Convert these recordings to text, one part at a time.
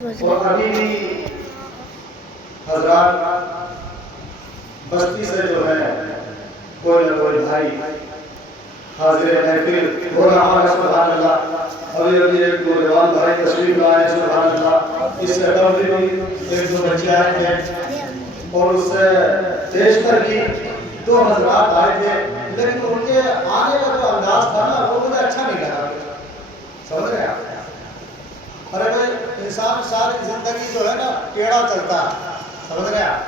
اور ابھی بھی حضرات بستی سے جو ہے کوئی نہ کوئی بھائی حاضر محفل ہو رہا ہے، سبحان اللہ۔ ابھی ابھی ایک دو جوان بھائی تشریف لائے، سبحان اللہ۔ اس سے قبل بھی ایک دو بچے آئے تھے اور اس سے دیش پر بھی دو حضرات آئے تھے، لیکن ان کے آنے کا جو انداز تھا نا وہ مجھے اچھا نہیں لگا۔ سمجھ رہے آپ؟ ارے بھائی انسان ساری زندگی جو ہے نا ٹیڑھا چلتا ہے، سمجھ رہے آپ؟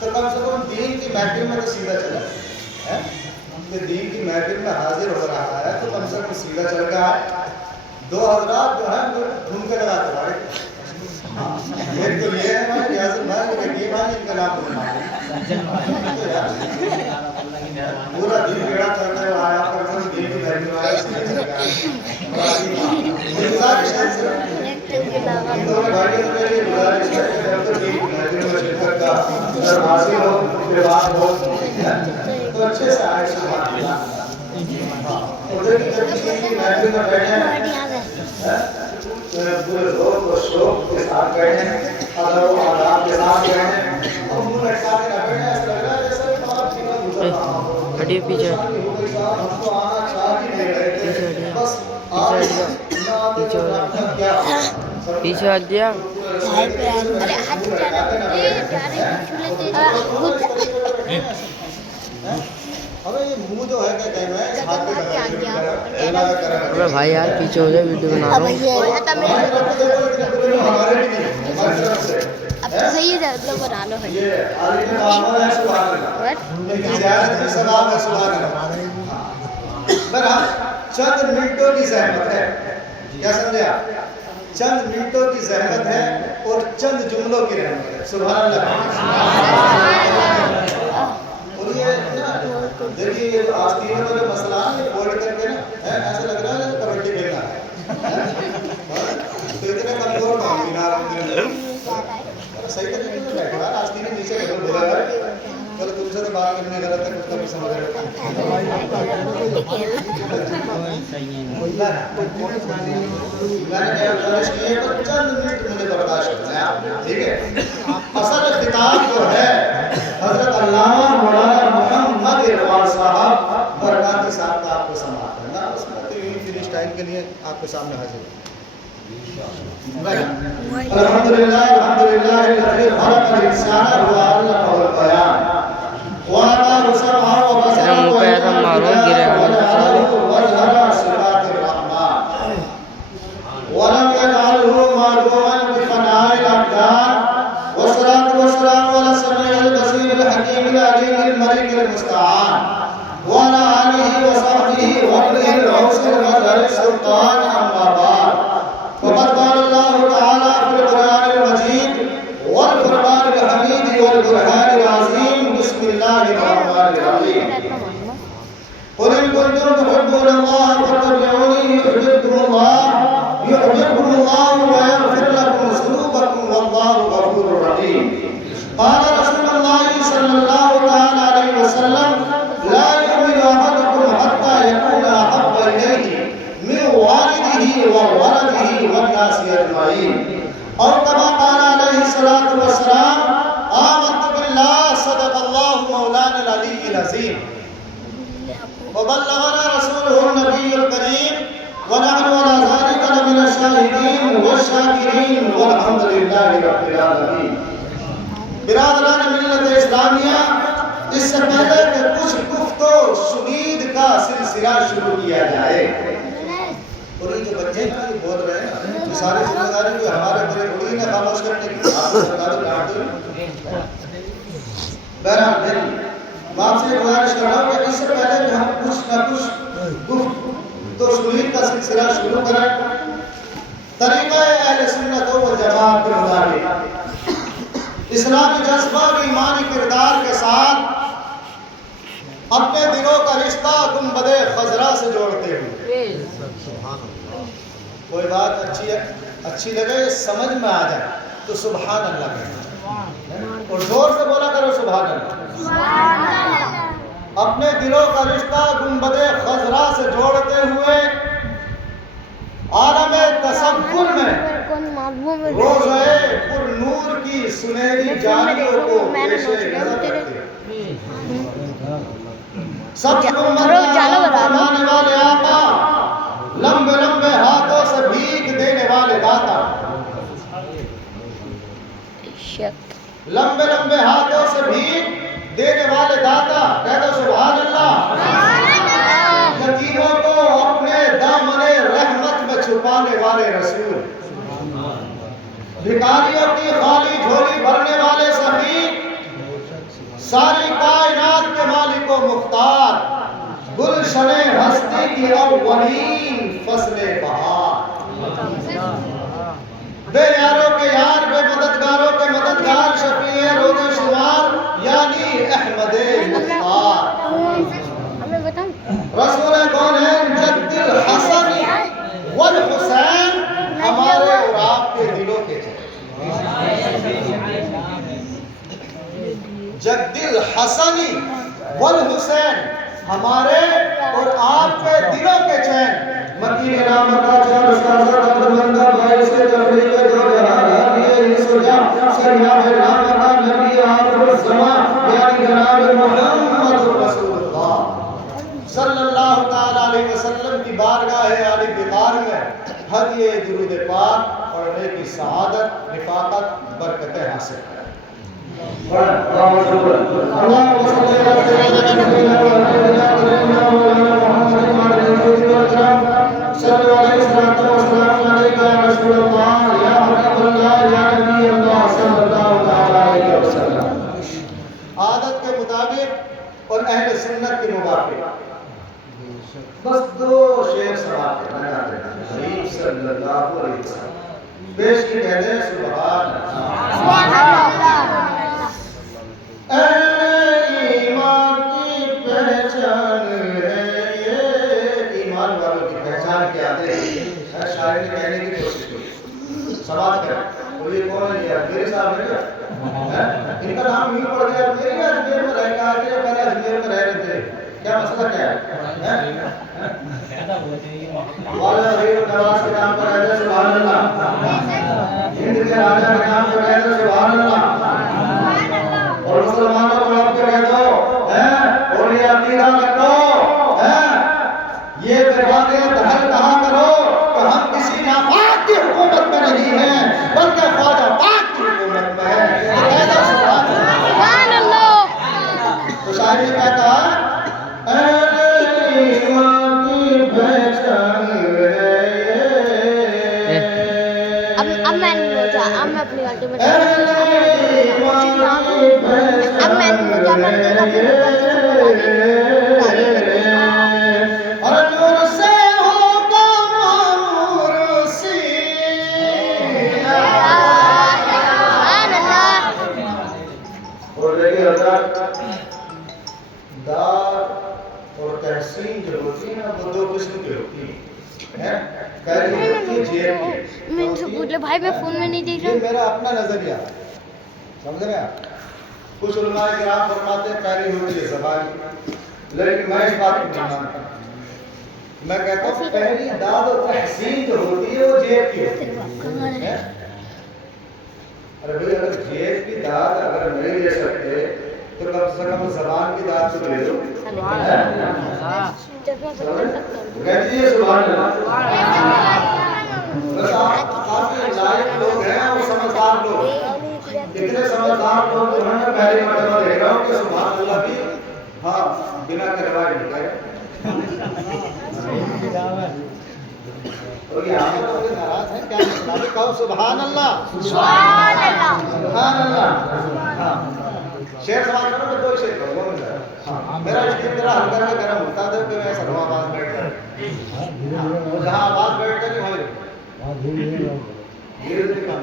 تو کم سے کم دین کی محفل میں تو سیدھا چلے، کہ دین کی محفل میں حاضر ہو رہا ہے تو کم سے کم سیدھا چل رہا ہے۔ دو حضرات جو ہیں وہ ڈھونڈ کے لگا کے بھائی، ایک تو یہ ہے میں ریاضت بھائی اور ایک یہ بھائی ان کا نام بولنا پورا دین ٹیڑھا چلتا ہے، آیا پر دین کی محفل میں آیا سیدھا چل رہا ہے۔ گزارش ہے صرف ان دونوں بھائیوں کے لیے گزارش ہے کہ جب تک دین کی محفل میں شرکت کا اگر حاصل ہو پھر بات ہو تو اچھے سے آئے، سبحان اللہ۔ ادھر کی جب دین کی محفل میں بیٹھے پورے ذوق و شوق کے ساتھ بیٹھے، ادب و آداب کے ساتھ بیٹھے اور منہ لٹکا کے نہ بیٹھے، ایسا لگ رہا ہے جیسے کہ بہت فکر گزر رہا ہو، پیچھے ہم تو آنا چاہ ہی نہیں رہے تھے، بس پیچھے ہٹ دیا۔ ابے بھائی یار پیچھے ہو جائے، ویڈیو بنا رہا ہوں۔ اب تو صحیح ہے، مطلب بنا لو بھائی۔ چند منٹوں کی زحمت ہے، کیا سمجھے آپ؟ چند منٹوں کی زحمت ہے اور چند جملوں کی رحمت ہے، سبحان اللہ۔ اور یہ دیکھیے یہ جو آستینوں کا جو مسئلہ ہے یہ فولڈ کر کے نا ایسا لگ رہا ہے کبڈی کھیلنا ہے، تو اتنے کمزور نہ ہوں مینار صحیح طریقے سے بیٹھا ہے، آستینیں نیچے رکھو بھولا ہے، چلو تم سے تو بات کرنے غلط ہے، کچھ کا بھی سمجھ رہے چند منٹ مجھے برداشت کرنا ہے آپ، ٹھیک ہے؟ اصل خطاب جو ہے حضرت علامہ مولانا محمد اقبال صاحب برکاتی صاحب کا آپ کو سماعت کرنا، اس میں تو یوں فری اسٹائل کے لیے آپ کے سامنے حاضر ہے۔ الحمدللہ الحمدللہ الذی خلق الانسان وعلمہ البیان وآتاہ السمع والبصر وظہر صفات الرحمن ولم يجعله معدوما بفناء الابدان والصلاة والسلام على السميع البصير الحكيم العليم الملك المستعان وعلى آله وصحبه وابنه الغوث المظهر السلطان أما بعد فقد قال الله تعالى في القرآن المجيد والفرقان الحميد والبرهان العظيم بسم الله الرحمن الرحيم قل إن كنتم تحبون الله فاتبعوني يحببكم الله ويغفر لكم ذنوبكم والله غفور رحيم قال رسول الله صلى الله عليه وسلم لا يؤمن أحدكم حتى يكون أحب إليه من والده وولده والناس أجمعين اور كما قال عليه الصلاة والسلام آمنت بالله صدق الله مولانا العلي العظيم وبلغنا رسوله النبي الكريم ونحن على ذلك لمن الشاهدين والشاكرين والحمد لله رب العالمين۔ برادران ملت اسلامیہ، اس سے پہلے کہ کچھ گفت و شنید کا سلسلہ شروع کیا جائے، اور یہ جو بچے ہیں یہ بول رہے ہیں یہ ساری ذمہ داری کو ہمارے بڑے بڑی نے خاموش کرنے کی آپ کو سرکاری ڈانٹ دو۔ بہرحال میری میں آپ سے گزارش کر رہا ہوں کہ اس سے پہلے کہ ہم کچھ نہ کچھ گفت و شنید کا سلسلہ شروع کریں، طریقہ اہل سنت و جماعت کے مطابق اسلامی جذبہ اور ایمانی کردار کے ساتھ اپنے دلوں کا رشتہ گنبد خضرا سے جوڑتے ہوئے، کوئی بات اچھی ہے اچھی لگے سمجھ میں آ جائے تو سبحان اللہ کہنا اور زور سے بولا کرو سبحان اللہ۔ اپنے دلوں کا رشتہ گنبد خضرا سے جوڑتے ہوئے عالم تصور میں روزہ کی سنہری جالیوں کو پیش نظر رکھتے ہیں۔ سب امت کا فرمانے والے آقا، لمبے لمبے ہاتھوں سے بھیگ دینے والے داتا، لمبے لمبے ہاتھوں سے بھیگ دینے والے داتا، کہہ دو سبحان اللہ۔ یتیموں کو اپنے دامن رحمت میں چھپانے والے رسول، بھکاریوں کی خالی جھولی بھرنے والے سخی، ساری کائنات کے مالک و مختار، گلشن ہستی کی اولین فصل بہار، بے یاروں کے یار، بے مددگاروں کے مددگار، شفیع روز شمار یعنی احمد مختار، رسول کونین جد الحسن والحسین، ہمارے اور آپ کے دلوں کے جد الحسن والحسین، ہمارے اور آپ کے دلوں کے چین، مکی نام کا چار سازہ قدر مندہ بھائی سے تفریق جو جہاں دیئے سجا، سریعہ نام کا نبی آخر الزمان یعنی جناب محمد رسول اللہ صلی اللہ تعالیٰ علیہ وسلم کی بارگاہ عالی بقار میں ہدیہ درود پاک پڑھنے کی سعادت، رفاقت، برکتیں حاصل کریں۔ اللہ صلی عادت کے مطابق اور اہل سنت کے موافق بس دو شعر سماعت کرنا چاہتے ہیں۔ حبیب صلی اللہ علیہ وسلم پیش کی کہتے ہیں سبحان اللہ۔ اہل ایمان کی پہچان ہے یہ، ایمان والوں کی پہچان کیا ہے؟ شاعر نے کہنے کی کوشش کی، سماعت کریں۔ وہ یہ کون ہے؟ یہ میرے صاحب ہے کیا؟ ان کا نام یوں پڑ گیا، میرے اجمیر میں رہ کہا کہ پہلے اجمیر میں رہ رہے تھے، کیا مسئلہ کیا ہے؟ مولانا غریب نواز کے نام پر کہتے سبحان اللہ، ہند کے راجہ کے نام پر کہتے سبحان اللہ، اور مسلمانوں کو آپ کے کہہ دو اور یہ عقیدہ رکھو، یہ دروازے دہل کہا کرو کہ ہم کسی ناپاک کی حکومت میں نہیں ہیں بلکہ خواجہ پاک کی حکومت میں ہیں۔ کہہ دو سبحان اللہ۔ تو شاعر نے کیا کہا؟ اب میں اپنی غلطی میں اب میں دار اور تحسین جو ہوتی ہے وہ دو قسم کی ہوتی ہے۔ پہلی ہوتی ہے جیب کی، میں ان سے پوچھ لے بھائی میں فون میں نہیں دیکھ رہا۔ یہ میرا اپنا نظریہ ہے، سمجھ رہے ہیں؟ کچھ علماء کرام فرماتے ہیں پہلی ہوتی ہے زبان کی، لیکن میں اس بات کو نہیں مانتا۔ میں کہتا ہوں پہلی داد اور تحسین جو ہوتی ہے وہ جیب کی ہوتی ہے۔ ارے بھئی اگر جیب کی داد اگر نہیں لے سکتے تو کم سے کم زبان کی داد تو لے لو۔ کہتی ہے سبحان اللہ۔ بس آپ کے لائق لوگ ہیں اور سمجھدار لوگ، اتنے سمجھدار لوگ جو ہیں پہلی مرتبہ دیکھ رہا ہوں کہ سبحان اللہ بھی ہاں بنا کروائے نہیں کہے۔ اور یہ آمد لوگ ناراض ہیں، کیا مسئلہ؟ کہو سبحان اللہ، سبحان اللہ، سبحان اللہ۔ شعر سماعت کرو میں دو شعر کروں گا، میرا شعر میرا ہم کر میں گرم ہوتا تھا کہ میں سروا آواز بیٹھ کر جہاں آواز بیٹھ کر نہیں ہوئی دھیرے دھیرے کام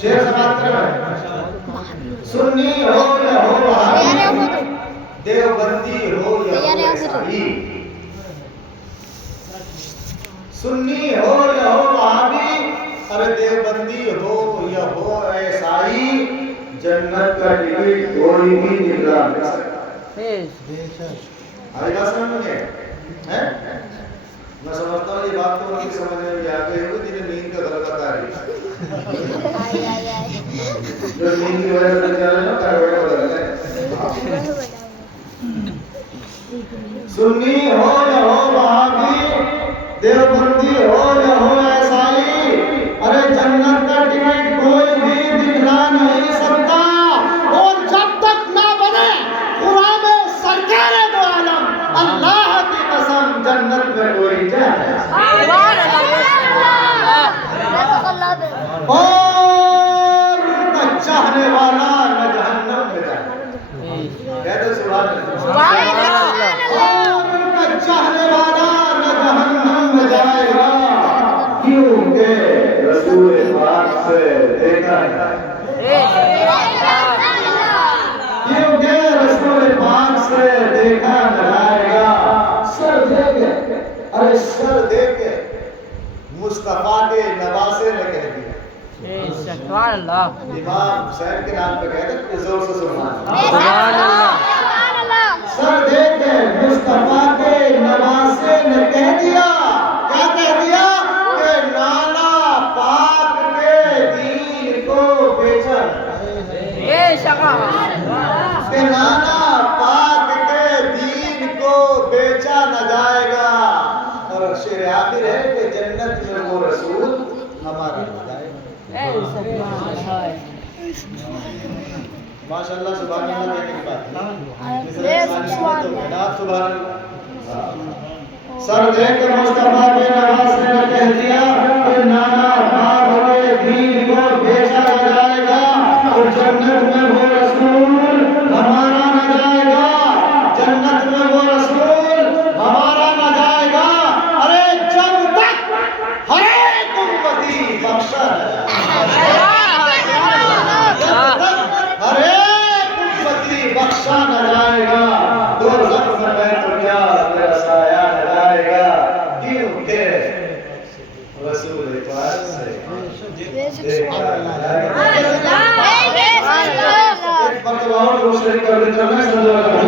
شیر سماعت کریں سنی ہو یا ہو وہابی دیوبندی ہو یا ہو عیسائی سنی ہو یا ہو وہابی ارے دیوبندی ہو یا ہو عیسائی جنت کا ٹکٹ کوئی بھی نکلا نہیں سکتا آئی بات سمجھ میں ہے میں سمجھتا ہوں یہ بات تو ان کی سمجھ میں بھی آ گئی ہوگی جنہیں نیند کا غلبہ آ رہی جو نیند کی وجہ سے چل رہے ہیں کروڑے بدل گئے سنی ہو یا ہو وہابی دیوبندی ہو یا ہو عیسائی ارے جنت کا ٹکٹ کوئی بھی دکھلا نہیں سکتا اور جب تک نہ بنے غلام سرکار دو عالم اللہ کی قسم جنت میں کوئی جائے اور ان کا چاہنے والا نہ جہنم میں جائے کہتے سبحان اللہ اور ان کا چاہنے والا نہ جہنم میں جائے گا کیونکہ رسول پاک سے دیکھا ہے کیونکہ رسول پاک سے دیکھا جائے گا سر دے کے ارے سر دے کے مصطفیٰ کے نواسے نے کہہ دیا سبحان اللہ امام حسین کے نام پہ کہتے ہیں زور سے سبحان سبحان اللہ سر دے کے مصطفیٰ کے نواسے نے کہہ دیا کیا کہہ دیا کہ نانا پاک کے دین کو بیچا کہ نانا پاک کے دین کو بیچا نہ جائے گا اور شعر آخر ہے کہ جنت میں وہ رسول ہمارا ہو جائے گا ماشاءاللہ سبحان اللہ کہنے کی بات سبحان اللہ سر دے کے مصطفیٰ کے نواسے نے کہہ دیا کہ نانا پاک کے دین کو بیچا نہ جائے گا اور جنت میں وہ رسول ہمارا نہ جائے گا جنت میں وہ رسول ہمارا نہ جائے گا ارے جب تک ہر ایک امتی بخشا نہ جائے ہر ایک امتی بخشا نہ جائے گا دوزخ میں بیٹھ گیا میرا سایہ نہ جائے گا کیونکہ رسول پاک سے دیکھا نہ جائے گا ایک مرتبہ اور درود شریف کر دیتے ہیں صلی اللہ علیہ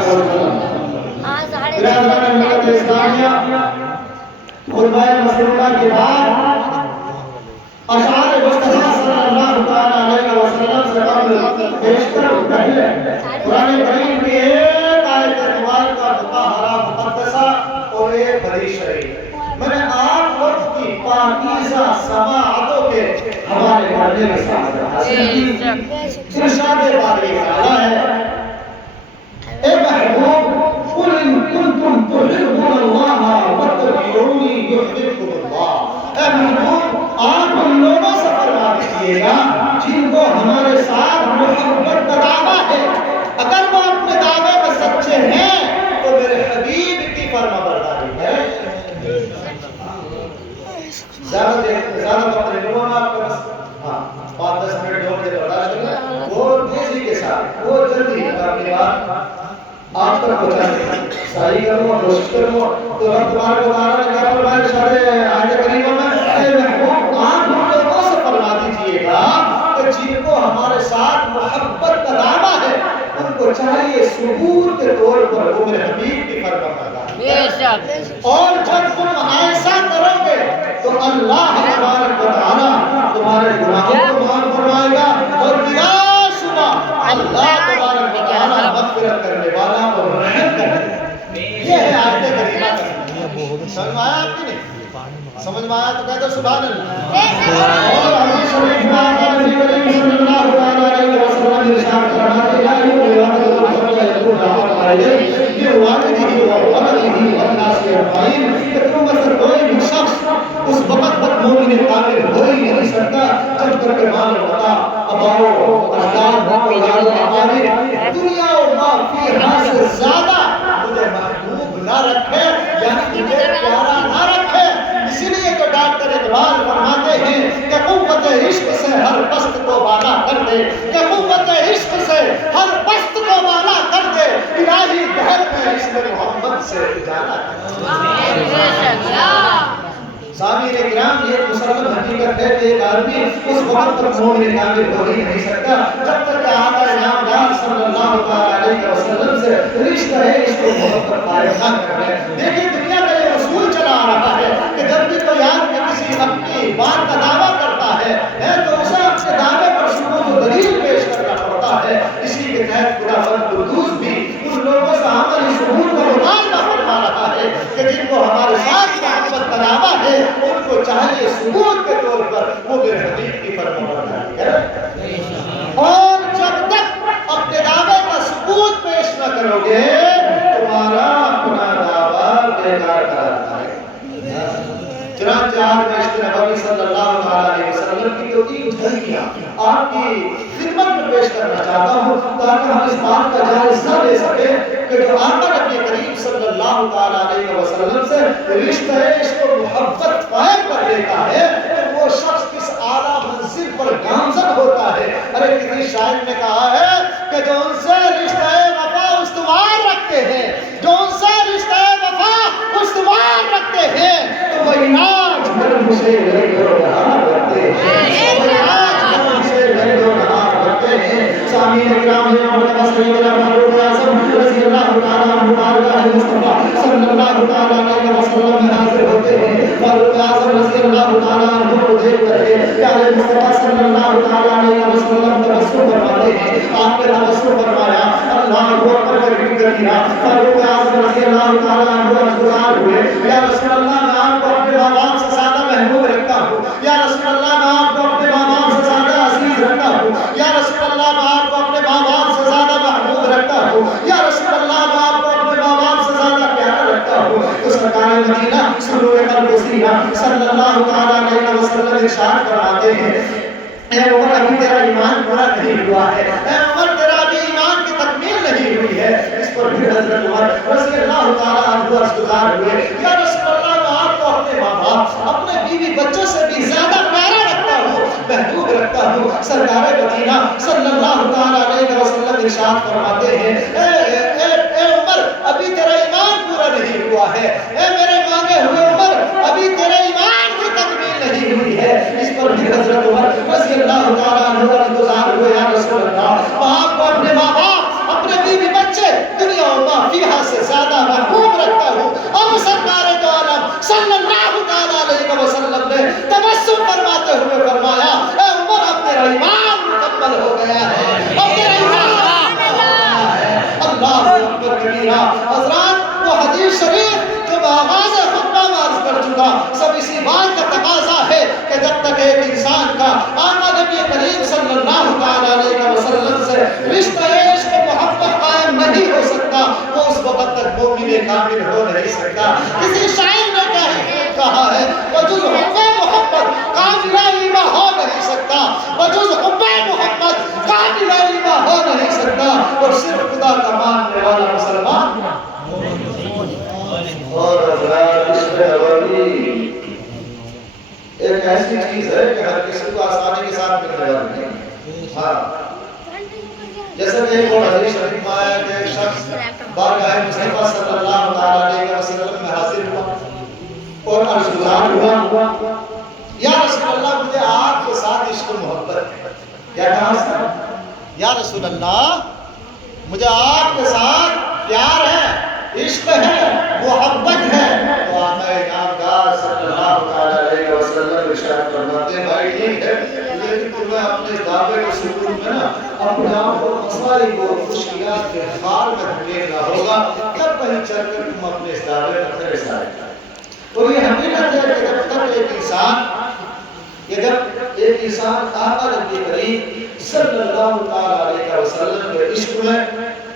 وسلم برادران ملت اسلامیہ خطبہ مسلمہ کے بعد اشعار مصطفیٰ صلی اللہ علیہ وسلم سے قبل بیشتر پہلے قرآن کریم کی ایک آیت مبارکہ مطہرہ مقدسہ اور ایک حدیث شریف میں نے آپ لوگوں کی پاکیزہ سماعتوں کے حوالے کرنے کے ساتھ ارشاد باری تعالیٰ ہے اے محبوب قل ان کنتم تحبون اللہ فاتبعونی یحببکم اللہ اے محبوب آپ ہم لوگوں سے فرما دیجئے گا جن کو ہمارے ساتھ محبت کا دعویٰ ہے اگر وہ اپنے دعوے میں سچے ہیں تو میرے حبیب کی فرما برداری ہے زیادہ وقت نہیں لوں آپ کا بس ہاں 5-10 منٹ جو مجھے برداشت کرنا وہ تیزی کے ساتھ وہ جلدی اپنی بات آپ تک پہنچانے صحیح کروں کوشش کروں تو رب تبارک و تعالیٰ نے کیا فرمایا ارشاد آیت کریمہ میں اے محبوب آپ ہم لوگوں سے فرما دیجئے گا کہ جن کو ہمارے ساتھ محبت کا دعویٰ ہے ان کو چاہیے ثبوت کے طور پر وہ میرے حبیب کی فرما برداری اور جب تم ایسا کرو گے تو اللہ تبارک و تعالیٰ تمہارے گناہوں کو معاف فرمائے گا اور بلا شبہ اللہ تبارک و تعالیٰ مغفرت کرنے والا اور رحم کرنے والا یہ ہے آیت کریمہ سمجھ میں آیا آپ کی نہیں سمجھ میں آیا تو کہتے سبحان اللہ اور حدیث شریف میں آقا نبی کریم صلی اللہ علیہ وسلم ارشاد فرماتے ہیں لا یؤمن احدکم یقول کہ تم میں سے کوئی بھی شخص اس وقت تک مومن کامل ہو ہی نہیں سکتا جب تک کہ مان ہوتا اباؤ اجداد اولاد ہماری دنیا و ما فیہا سے زیادہ مجھے محبوب نہ رکھے یعنی مجھے پیارا نہ رکھے اسی لیے تو ڈاکٹر اقبال فرماتے ایک آدمی اس وقت تک مومن کامل ہو ہی نہیں سکتا جب تک کہ آقا انعامدار صلی اللہ علیہ وسلم سے رشتہ ہے اس کو محبت قائم نہ کر لے. دیکھیں دنیا کا یہ اصول چلا آ رہا ہے کہ جب بھی کوئی آدمی کسی اپنی بات کا دعویٰ کرتا ہے تو اسے اپنے دعوے پر ثبوت و دلیل پیش کرنا پڑتا ہے. اسی کے تحت خداوند قدوس بھی ان لوگوں سے عملی ثبوت کا مطالبہ فرما رہا ہے کہ جن کو ہمارے ساتھ محبت کا دعویٰ ہے ان کو چاہیے ثبوت کے طور پر وہ میرے حبیب کی فرمانبرداری کریں. اور جب تک اپنے دعوے کا ثبوت پیش نہ کرو گے تمہارا اپنا دعویٰ بیکار قرار پائے. چنانچہ آج میں عشق نبوی صلی اللہ علیہ وسلم کی جو تین جھلکیاں آپ کی خدمت میں پیش کرنا چاہتا ہوں تاکہ ہم اس بات کا جائزہ لے سکیں کہ جو آقا نبی کریم صلی اللہ علیہ وسلم سے رشتہ عشق و محبت قائم کر لیتا ہے تو وہ شخص کس اعلیٰ منزل پر گامزن ہوتا ہے. ارے کسی شاعر نے کہا ہے کہ جو ان سے رشتہ وفا استوار رکھتے ہیں جو ان سے رشتہ وفا استوار رکھتے ہیں تو وہی ناج گرم سے لڑو نہار کرتے ہیں وہی ناج گرم سے لڑو نہار کرتے ہیں. سامعین اکرام ہیں محترم سیدنا فاروق اعظم رضی اللہ تعالیٰ عنہ بارگاہ مصطفیٰ صلی اللہ تعالیٰ علیہ وسلم میں حاضر ہوتے ہیں. فاروق اعظم رضی اللہ تعالیٰ عنہ کو دیکھ کر کے پیارے مصطفیٰ صلی اللہ تعالیٰ علیہ وسلم تبسم فرماتے ہیں. آپ نے تبسم فرمایا اللہ اکبر کر کے فاروق اعظم رضی اللہ تعالیٰ عنہ گزار ہوئے یا رسول اللہ میں آپ کو اپنے ماں باپ سے زیادہ محبوب رکھتا ہوں یا رسول اللہ میں آپ کو اپنے ماں باپ سے زیادہ عزیز رکھتا ہوں یا رسول اللہ میں آپ کو اپنے ماں باپ سے زیادہ محبوب رکھتا ہوں یا رسول اللہ میں آپ کو اپنے ماں باپ سے زیادہ پیارا رکھتا ہوں. تو سرکار مدینہ سرور قلب وسیلہ صلی اللہ تعالیٰ علیہ وسلم ارشاد فرماتے ہیں اے عمر ابھی تیرا ایمان پورا نہیں ہوا ہے اے عمر تیرا ابھی ایمان کی تکمیل نہیں ہوئی ہے. اس پر پھر حضرت عمر رضی اللہ تعالیٰ عنہ عرضگزار ہوئے یا رسول اللہ میں آپ کو اپنے ماں باپ اپنے بیوی بچوں سے بھی زیادہ پیارا رکھتا ہوں محبوب رکھتا ہوں. سرکار مدینہ صلی اللہ تعالیٰ علیہ وسلم ارشاد فرماتے ہیں اے عمر ابھی تیرا ایمان پورا نہیں ہوا ہے اے میرے مانگے ہوئے عمر ابھی تیرے ایمان کی تکمیل نہیں ہوئی ہے. اس پر پھر حضرت عمر رضی اللہ تعالیٰ عنہ عرضگزار ہوئے یا رسول اللہ میں آپ کو اپنے ماں باپ اپنے بیوی بچے دنیا و ما فیہا سے زیادہ محبوب رکھتا ہوں. اور سرکار دو عالم صلی اللہ تعالیٰ علیہ وسلم نے تبسم فرماتے ہوئے فرمایا اے عمر اب تیرا ایمان مکمل ہو گیا ہے اب تیرا ایمان ہے. اللہ اکبر کبیرہ. حضرات وہ حدیث شریف جو آغاز خطبہ میں عرض کر چکا سب اسی بات کا تقاضا ہے کہ جب تک ایک انسان کا آقا نبی کریم صلی اللہ علیہ وسلم سے رشتہ عشق و محبت قائم نہیں ہو سکتا وہ اس وقت تک مومن کامل ہو نہیں سکتا. کسی شاعر نے کہا ہے وجز حب محبت کامل ایمان ہو نہیں سکتا وجز حب محبت کامل ایمان ہو نہیں سکتا اور صرف خدا کا ماننے والا مسلمان. اور حضرات عشق نبوی ایک ایسی چیز ہے کہ ہر کسی کو آسانی کے ساتھ ملنے والی نہیں. ہاں جیسے کہ ایک اور حدیث شریف میں آیا کہ ایک شخص بارگاہ مصطفیٰ صلی اللہ علیہ وسلم میں حاضر ہوا اور عرضگزار ہوا یا رسول اللہ مجھے آپ کے ساتھ عشق و محبت ہے. کیا کہا اس نے یا رسول اللہ مجھے آپ کے ساتھ پیار ہے عشق ہے محبت ہے. تو آقا انعامدار صلی اللہ علیہ وسلم ارشاد فرماتے ہیں بھائی ٹھیک ہے لیکن تمہیں اپنے دعوے کے سکون میں نا اپنے آپ کو مسائل کو مشکلات کے خار میں دھکیلنا ہوگا تب کہیں چل کر تم اپنے اس دعوے پر خیرے سارے. تو یہ حقیقت ہے کہ جب تک ایک انسان آقا نبی کریم صلی اللہ علیہ وسلم کے عشق میں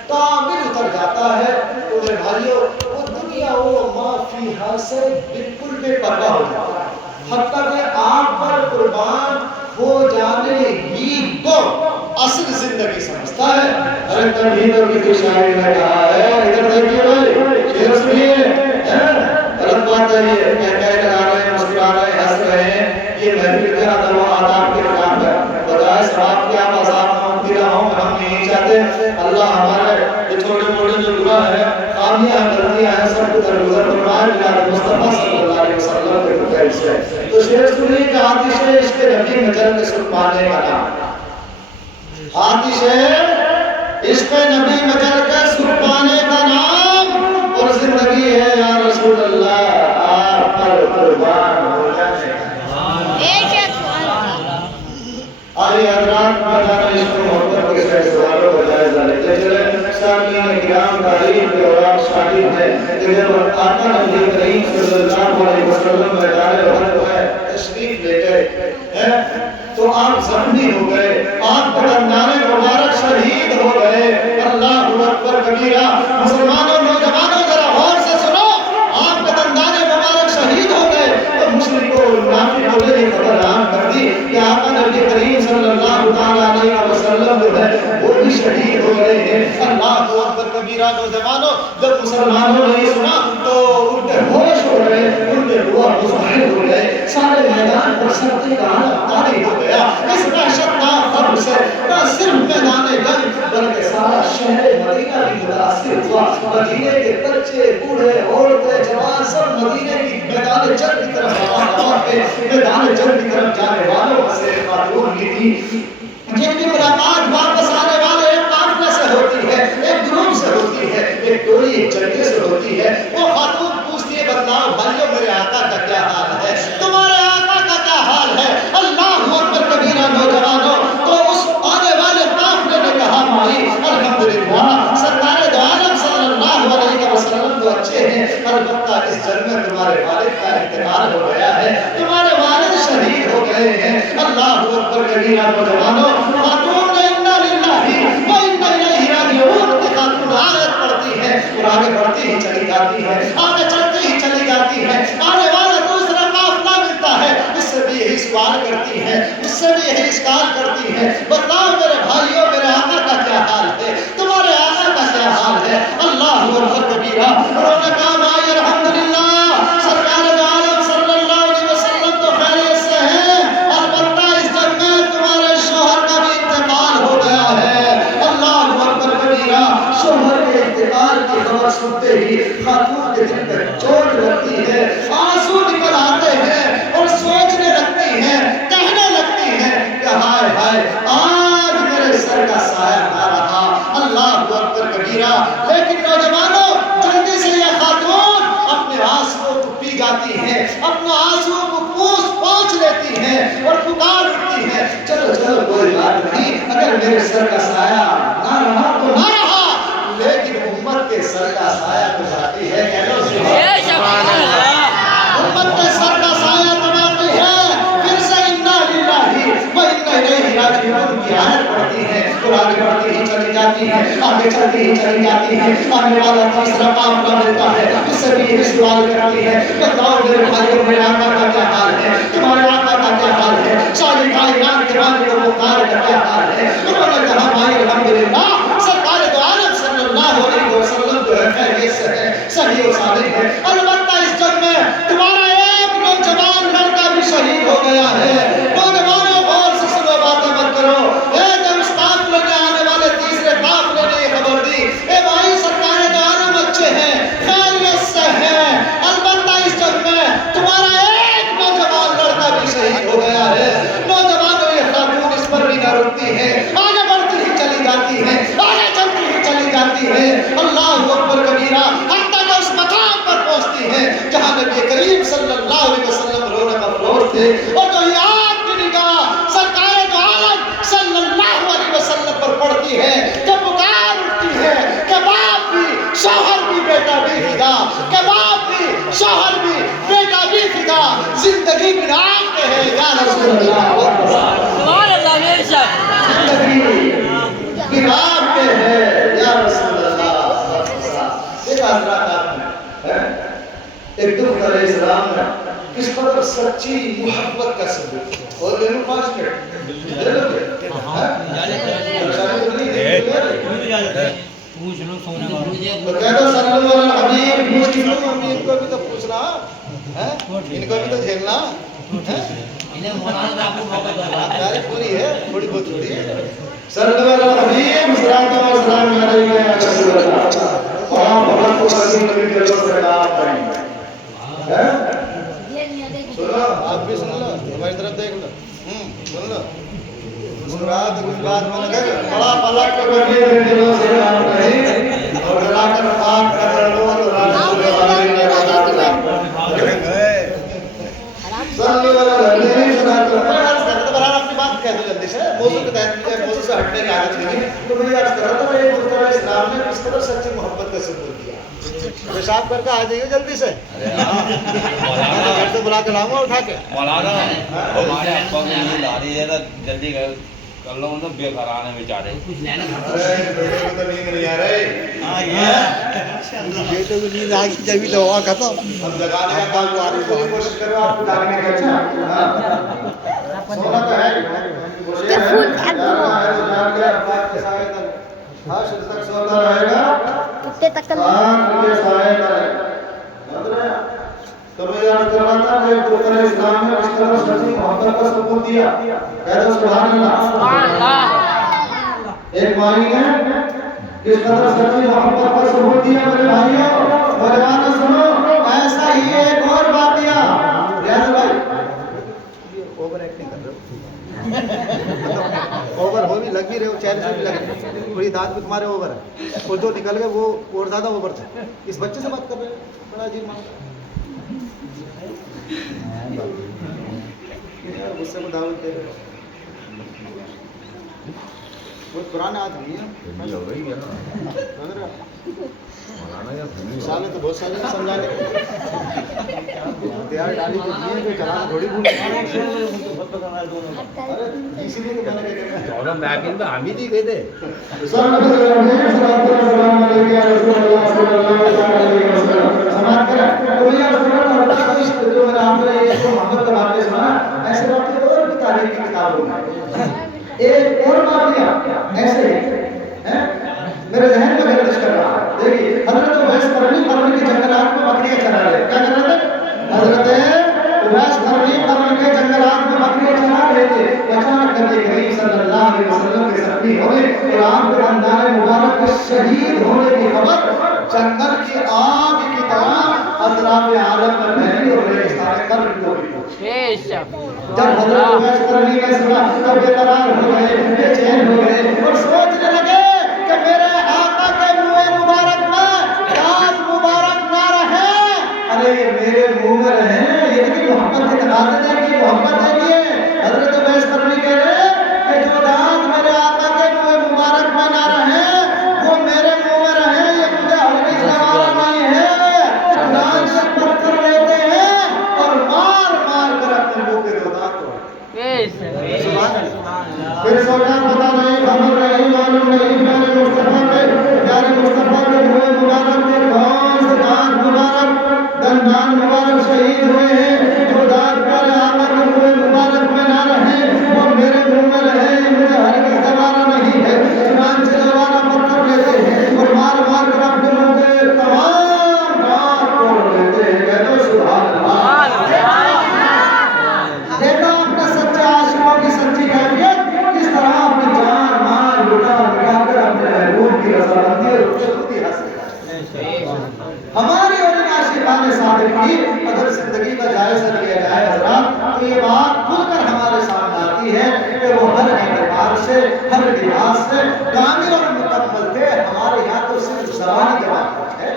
کامل اتر جاتا ہے تو میرے بھائیوں وہ دنیا و ما فیہا سے بالکل بے پرواہ ہو جاتا ہے حتیٰ کہ آپ پر قربان ہو جانے ہی کو اصل زندگی سمجھتا ہے. ارے تمہیں تو کسی شاعر نے کہا ہے ادھر دیکھیے بھائی شعر سنیے غلط بات ہے یہ کہہ لگا رہے ہیں مسکرا رہے ہیں ہنس رہے ہیں یہ محفل کا ادب و آداب کے خلاف ہے. بجائے ثواب کے آپ عذاب میں مبتلا ہوں ہم نہیں چاہتے. اللہ ہمارے یہ چھوٹے موٹے جو گناہ ہیں خامیاں غلطیاں ہیں سب کو درگزر فرمائے جناب مصطفیٰ صلی اللہ علیہ وسلم کے فضیل سے تو شیخ سنی کہ آتش عشق نبی میں جل کے سن پانے کا نام آتش عشق نبی میں جل کے سن پانے کا نام اور زندگی ہے یا رسول اللہ آپ پر قربان ہو جانے آئی حضرات مدانہ عشق محبت کے سے سوالوں کا جائزہ لیتے چلے سامعین کرام تعلیم کے اوراق شاہد ہیں کہ جب آقا نبی کریم صلی اللہ علیہ وسلم میدان احد میں تشریف لے گئے تو آپ زخمی ہو گئے آپ پر اندانے مبارک شہید ہو گئے اللہ اکبر کبیرہ مسلمانوں نوجوانوں ذرا غور سے سنو آپ پر اندانے مبارک شہید ہو گئے تو مشرکوں نافی بولے یہ خبر عام کر دی کہ آقا نبی کریم صلی اللہ علیہ وسلم جو ہے وہ بھی شہید ہو گئے ہیں اللہ اکبر کبیرہ نوجوانوں جب مسلمانوں نے سنا تو ان کے ہوش ہو گئے ان کے روح مظاہر ہو گئے سارے میدان پر سردی کا عالم طاری ہو گیا اس وحشتناک خبر سے نہ صرف میدان جنگ بلکہ سارا شہر مدینہ بھی متاثر ہوا مدینے کے بچے بوڑھے عورتیں جوان سب مدینے کی میدان جنگ کی طرف روانہ ہوئے میدان جنگ کی طرف جانے والوں سے خاتون کی تھی جن کی ملاقات واپس آنے والے ایک قافلے سے ہوتی ہے ایک گروپ سے ہوتی ہے ایک ٹولی ایک جنگے سے ہوتی ہے وہ خاتون پوچھتی ہے بتلاؤ بھائیو میرے آقا کا کیا حال ہے تمہارے آقا کا کیا حال ہے اللہ اکبر کبیرہ نوجوانوں تو اس آنے والے قافلے نے کہا مائی الحمدللہ سرکار دو عالم صلی اللہ علیہ وسلم تو اچھے ہیں البتہ اس جنگ میں تمہارے والد کا انتقال ہو گیا ہے تمہارے والد شہید ہو گئے ہیں اللہ اکبر کبیرہ نوجوانوں خاتون نے انا للہ و انا الیہ راجعون کی خاتون آیت پڑھتی ہے اور آگے بڑھتی ہی چلی جاتی ہے آگے چلتی ہی چلی جاتی ہے آنے والا دوسرا قافلہ ملتا ہے اس سے بھی یہی سوال کرتی ہے اس سے بھی یہی اشکال کرتی ہے بتاؤ میرے بھائیوں میرے آقا کا کیا حال ہے تمہارے آقا کا کیا حال ہے اللہ اکبر کبیرہ انہوں نے کہا بھائی الحمدللہ سرکار دو عالم صلی اللہ علیہ وسلم تو خیریت سے ہیں البتہ اس جنگ میں تمہارے شوہر کا بھی انتقال ہو گیا ہے اللہ اکبر کبیرہ شوہر کے انتقال کی خبر سنتے ہی خاتون کے دل پہ چوٹ لگتی ہے آنسو نکل آتے ہیں اور سوچنے لگتی ہیں کہنے لگتی ہیں کہ ہائے ہائے آج میرے سر کا سایہ نہ رہا اللہ اکبر کبیرہ لیکن نوجوانوں جلدی سے یہ خاتون اپنے آنسوؤں کو پی جاتی ہیں اپنے آنسوؤں کو پوچھ لیتی ہیں اور پکار اٹھتی ہیں چلو چلو کوئی بات نہیں اگر میرے سر کا سایہ نہ رہا تو نہ رہا لیکن امت کے سر کا سایہ تو جاتی ہے امت کے سر کا سایہ تو جاتی ہے پھر سے انا للہ و انا الیہ راجعون کی آیت پڑھتی ہے اور آگے بڑھتی ہی چلی جاتی ہے آگے چلتی ہی چلی جاتی ہے آنے والا تیسرا قافلہ ملتا ہے اس سے بھی یہ سوال کرتی ہے بتاؤ میرے بھائیوں میرے آقا کا کیا حال ہے تمہارے آقا کا کیا حال ہے ساری کائنات کے مالک و مختار کا کیا حال ہے انہوں نے کہا بھائی الحمدللہ سرکار دو عالم صلی اللہ علیہ وسلم جو ہے خیریت سے ہے صحیح و صالح ہے البتہ اس جنگ میں تمہارا ایک نوجوان لڑکا بھی شہید ہو گیا ہے نوجوانوں غور سے سنو باتیں مت کرو جب اس قافلے میں آنے والے تیسرے قافلے نے یہ خبر دی اے بھائی سرکار دو عالم اچھے ہیں خیریت سے ہیں البتہ اس جنگ میں تمہارا ایک نوجوان لڑکا بھی شہید ہو گیا ہے نوجوانوں یہ خاتون اس پر بھی نہ رکتی ہے آگے بڑھتی ہی چلی جاتی ہے آگے چلتی ہی چلی جاتی ہے اللہ اکبر کبیرہ حتیٰ کہ اس مقام پر پہنچتی ہے جہاں نبی کریم صلی اللہ علیہ وسلم رونے کا فلور تھے اور جو یہ آپ کی نگاہ سرکار دو عالم صلی اللہ علیہ وسلم پر پڑتی ہے کہ پکار اٹھتی ہے کہ باپ بھی شوہر بھی بیٹا بھی فدا کہ باپ بھی شوہر بھی بیٹا بھی فدا زندگی بھی آپ کے ہے یا رسول اللہ سبحان اللہ بے شک زندگی بھی آپ کے ہے یا رسول اللہ ایک حضرات آپ نے ایک دکھ علیہ السلام نے کس قدر سچی محبت کا ثبوت اور لے لو 5 منٹ لے لو گے پوچھ لو سونے والے تو کہہ دو صلی اللہ علیہ حبیب پوچھ لو ان کو بھی تو پوچھنا ان کو بھی تو جھیلنا انہیں مولانا آپ کو موقع دیا تاریخ پوری ہے تھوڑی بہت چھوڑی صلی اللہ حبیب صلاۃ و سلام علیہ یا رسول اللہ اور بہت کو کریم نبی کے لوگ سے آپ پڑھیں سنو آپ بھی سن لو ہماری طرف دیکھ لو سن لو مسکرات گنگات میں لگے بڑا پلک کو کریم نبی کے لوگ سے آپ پڑھیں اور ڈرا کر پاک کر لو اور رسول اللہ صلی اللہ علیہ وسلم اپنی بات کہہ دو جلدی سے موضوع کے تحت موضوع سے ہٹنے کی عادت نہیں تو میں عرض کر رہا تھا یہ مصطفیٰ اسلام نے کس قدر سچی محبت کا ثبوت دیا پیشاب کر کے آ جائیے جلدی سے گھر سے بلا کے لاؤں گا اٹھا کے مولانا ہمارے ابا کو نیند آ رہی ہے جلدی کر لو تو بے قرار ہیں بیچارے بیٹے کو تو نیند نہیں آ رہی بیٹے کو نیند آ گئی جبھی تو ہوا ختم ہم جگانے کا کام کر پوری کوشش کرو آپ کو جاگنے کی اچھا سونا تو ہے تک سوتا رہے گا کتے تک تو میں یاد کرواتا کہ پتر اسلام نے اس طرح سچی محبت کا ثبوت دیا کہہ دو سبحان اللہ ایک مائی نے اس طرح سچی محبت کا ثبوت دیا میرے بھائیوں نوجوانوں سنو ایسا ہی ایک اور واقعہ ریاض بھائی اوور ایکٹنگ کر رہے ہو اوور ہو بھی لگ بھی رہے ہو چہرے سے بھی لگ رہے تھوڑی دانت بھی تمہارے اوور ہے اور جو نکل گئے وہ اور زیادہ اوور تھے اس بچے سے بات کر رہے ہیں بڑا عجیب مان غصے کو دعوت دے رہے بہت پرانے آدمی ہیں سالے تو بہت سالے سمجھانے تیار ڈالی تو دیے کہ چلانا تھوڑی بھول اسی لیے تو میں نے کہا میکنگ تو ہم ہی نہیں کہتے ایک اور واقعہ ایسے ہی میرے ذہن میں گردش کر رہا دیکھیے حضرت اویس قرنی قرن کے جنگلات میں بکریاں چرا رہے کیا کر رہے تھے حضرت اویس قرنی قرن کے جنگلات میں بکریاں چرا رہے تھے اچانک نبی کریم صلی اللہ علیہ وسلم کے زخمی ہوئے اور آپ کے خاندان مبارک کے شہید ہونے کی خبر جنگل کی آگ کی طرح اطراف عالم میں پھیلی اور ریگستان قرن کو جب حضرت اویس قرنی نے سنا تو بے قرار ہو گئے بے چین ہو گئے اور سوچنے لگے کہ میرے آقا کے منہ مبارک میں پیاز مبارک نہ رہے ارے یہ میرے منہ میں رہے یہ بھی محبت کی تقاضے دیکھیے محبت دیکھیے حضرت اویس قرنی کہہ رہے کہ جو دانت میرے آقا کے منہ مبارک میں نہ رہے وہ میرے منہ میں رہے یہ مجھے ہرگز گوارا نہیں ہے دانت سے پتھر لیتے ہیں اور مار مار کر اپنے منہ کے دو دانت توڑ پھر سوچا پتا نہیں خبر نہیں معلوم نہیں پیارے مصطفیٰ کے منہ مبارک کے کون سے دانت مبارک دندان مبارک شہید ہوئے ہیں جو دانت پیارے آقا کے منہ مبارک میں نہ رہے وہ میرے منہ میں رہے مجھے ہرگز گوارا نہیں ہے چنانچہ دوبارہ پتھر لیتے ہیں اور مار مار کر اپنے منہ کے تمام دانت توڑ لیتے ہیں کہتے ہیں سبحان اللہ دیکھا اپنے سچے عاشقوں کی سچی کیفیت کس طرح اپنی جان مال لٹا مٹا کر اپنے محبوب کی رضامندی اور خوشنودی حاصل کرتے ہیں ہماری اور ان عاشقان صادق کی اگر زندگی کا جائزہ لیا جائے حضرات تو یہ بات کھل کر ہمارے سامنے آتی ہے کہ وہ ہر اعتبار سے ہر لحاظ سے کامل اور مکمل تھے ہمارے یہاں تو صرف زبانی جواب ہے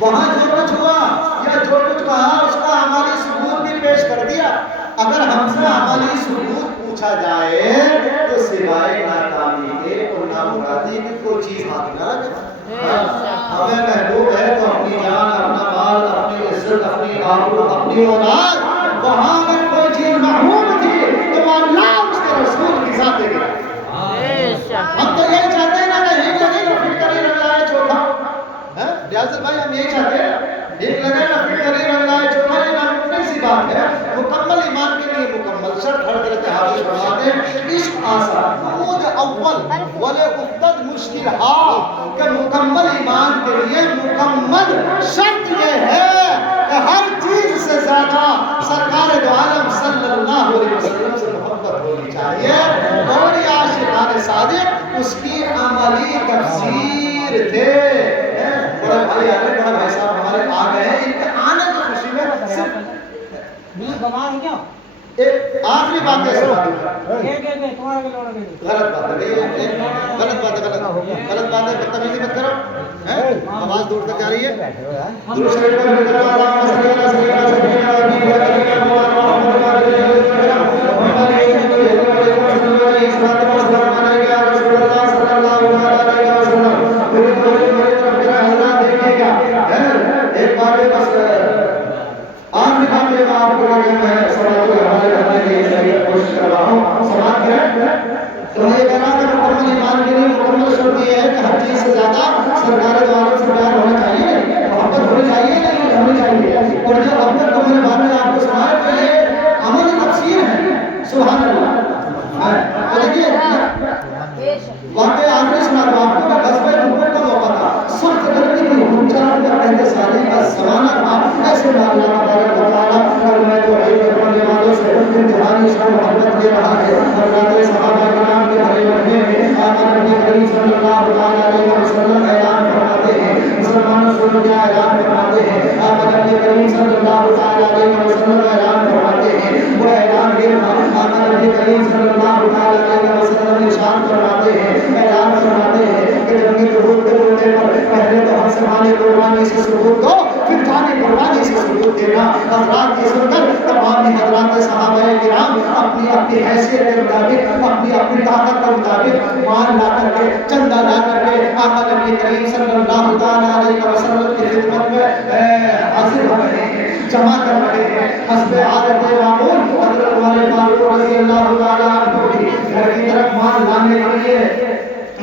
وہاں جو کچھ ہوا یا جو کچھ کہا اس کا ہماری ثبوت بھی پیش کر دیا اگر ہم سے ہماری ثبوت پوچھا جائے تو سوائے ناکامی کے اور نامرادی کی کوئی چیز ہاتھ نہ رکھے ہمیں محبوب ہے تو اپنی جان اپنا مال اپنی عزت اپنی آبرو اپنی اولاد وہاں اگر کوئی چیز محبوب تھی تو اللہ اس کے رسول کی ذات دے گا ہم تو یہی چاہتے ہیں نا کہ ہی لگے نہ پھر کری رنگ لائے چوکھا ریاضت بھائی ہم یہی چاہتے ہیں ایک لگے نہ پھر کری رنگ لائے چوکھا یہ ناممکن سی بات ہے مکمل ایمان کے لیے مکمل شرط ہر حضرت حافظ فرماتے ہیں عشق آسان خود اول ولے افتد مشکل کہ مکمل ایمان کے لیے مکمل شرط یہ ہے کہ ہر چیز سے زیادہ سرکار دو عالم صلی اللہ علیہ وسلم سے محبت ہونی چاہیے ایک آخری بات ہے غلط بات ہے بدتمیزی مت کرو آواز دور تک جا رہی ہے درود شریف پڑھ کر اللہم صلی علی سیدنا ایک بار بس آخری بات یہ آپ کو میں سوال کو کوشش کر رہا ہوں سماعت کریں تو یہ کہنا کہ مکمل ایمان کے لیے مکمل شرط یہ ہے کہ ہر چیز سے زیادہ سرکار دو عالم سے پیار ہونا چاہیے محبت ہونی چاہیے نہیں ہونی چاہیے اور جو اب تک تو میرے بارے میں آپ کو سنایا تو یہ عملی تفسیر ہے سبحان اللہ تو دیکھیے واقعی آخری سنا تو آپ کو کہ غزوہ تبوک کا موقع تھا سخت گرمی کی ہونچار کا پہلے سالے کا زمانہ تھا ایسے میں اللہ تبارک و تعالیٰ کلمہ توحید پڑھنے والوں سے امتحانی سے محبت دے رہا ہے حضرات صحابہ کرام کے بھلے بڑھنے میں آقا نبی کریم صلی اللہ علیہ وسلم اعلان فرماتے ہیں مسلمانوں سنو کیا اعلان فرماتے ہیں آقا نبی کریم صلی اللہ علیہ وسلم اعلان فرماتے ہیں وہ اعلان یہ تھا آقا نبی کریم صلی اللہ علیہ وسلم ارشاد فرماتے ہیں اعلان فرماتے ہیں کہ جنگی تبوک کے موقع پر پہلے تو ہم سے مالی قربانی سے ثبوت دو پھر جانی قربانی سے ثبوت دینا حضرات یہ سن کر تمام حضرات صحابہ کرام اپنی اپنی حیثیت کے مطابق اپنی طاقت کے مطابق مال لا کر کے چندہ لا کر کے آقا نبی کریم صلی اللہ علیہ وسلم کی خدمت میں حاضر ہو رہے ہیں جمع کر رہے ہیں حسب عادت معمول حضرت عمر فاروق رضی اللہ تعالیٰ عنہ بھی گھر کی طرف مال لانے کے لیے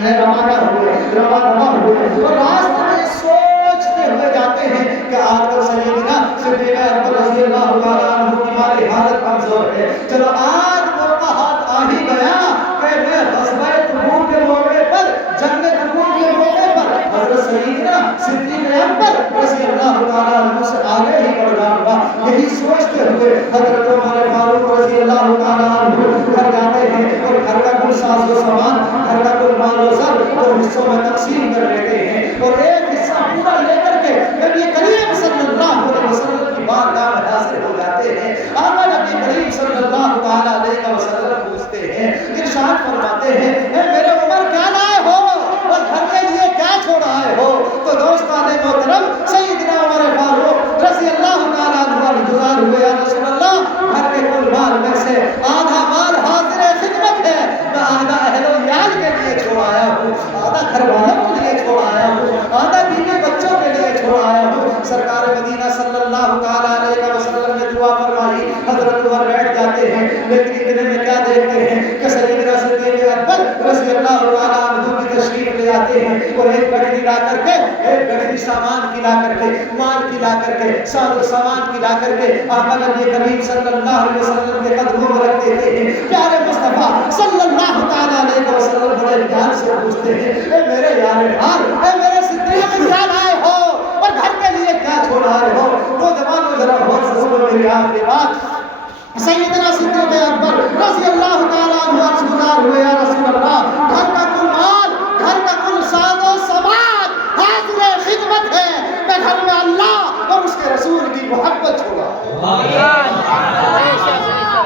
روانہ ہوئے اور راستے میں سوچتے ہوئے جاتے ہیں کہ آج کل سیدنا صدیق اکبر رضی اللہ تعالیٰ عنہ کی ہماری حالت کمزور ہے چلو آج موقع ہاتھ آ ہی گیا کہ میں غزوہ تبوک کے موقع پر جنگ تبوک کے موقع پر حضرت سیدنا صدیق اکبر رضی اللہ تعالیٰ عنہ سے آگے ہی بڑھ جاؤں گا یہی سوچتے ہوئے حضرت عمر فاروق رضی اللہ تعالیٰ عنہ گھر جاتے ہیں اور گھر کا کل ساز و سامان گھر کا کل مال و زر دو حصوں میں تقسیم کر لیتے ہیں اور ایک حصہ پورا لے کر کے نبی کریم صلی اللہ علیہ وسلم کی بارگاہ میں حاضر ہو جاتے ہیں آقا نبی کریم صلی اللہ تعالیٰ علیہ وسلم پوچھتے ہیں ارشاد فرماتے ہیں اے میرے عمر کیا لائے ہو اور گھر کے لیے کیا چھوڑ آئے ہو تو دوستان محترم سیدنا عمر فاروق رضی اللہ تعالیٰ عنہ گزار ہوئے یا رسول اللہ گھر کے کل مال میں سے آدھا مال حاضر خدمت ہے میں آدھا اہل و عیال کے لیے چھوڑ آیا ہوں آدھا گھر والوں کے لیے چھوڑ آیا ہوں آدھا بیوی بچوں کے لیے چھوڑ آیا ہوں سرکار مدینہ صلی اللہ تعالیٰ علیہ وسلم نے دعا فرمائی حضرت عمر بیٹھ جاتے ہیں لیکن اتنے میں کیا دیکھتے ہیں کہ سیدنا صدیق اکبر رضی اللہ تعالیٰ عنہ کی تشریف لے آتے ہیں اور ایک گڑی لا کر کے ایک گڑی سامان کی لا کر کے مال کی لا کر کے ساز و سامان کی لا کر کے آقا نبی کریم صلی اللہ علیہ وسلم کے قدموں میں رکھ دیتے ہیں پیارے مصطفیٰ صلی اللہ تعالیٰ علیہ وسلم بڑے پیار سے پوچھتے ہیں اے میرے یار حال اے میرے صدیق کیا لائے ہو اور گھر کے لیے کیا چھوڑ آئے ہو نوجوانوں ذرا غور سے سنو میری آخری بات سیدنا صدیق اکبر رضی اللہ تعالیٰ عنہ عرض گزار ہوئے یا رسول اللہ گھر کا کل مال گھر کا کل ساز و سامان حاضر خدمت ہے میں گھر میں اللہ اور اس کے رسول کی محبت چھوڑا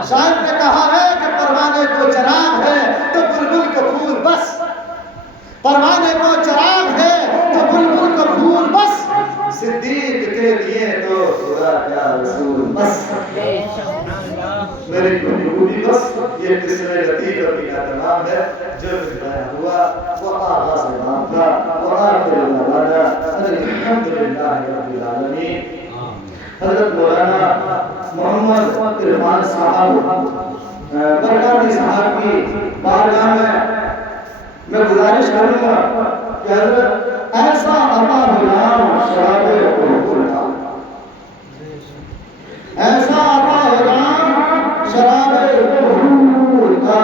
شاعر نے کہا ہے کہ پروانے کو چراغ ہے تو بلبل کو پھول بس پروانے کو چراغ ہے تو بلبل کو پھول بس صدیق کے لیے تو خدا کیا رسول بس میری بھی بس یہ قصہ لطیف کا تمام ہے جو بتایا ہوا وہ آغاز امام تھا وہ آخر مولانا الحمدللہ رب العالمین حضرت مولانا محمد عرفان صاحب برکاتی صاحب کی بارگاہ میں گزارش کروں گا کہ حضرت ایسا عطا غلام شراب قبول تھا ایسا عطا غلام شراب قبول تھا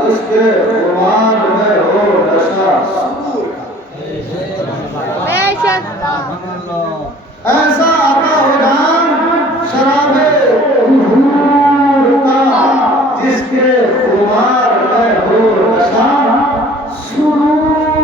جس کے خمار میں ہو نشہ سرور کا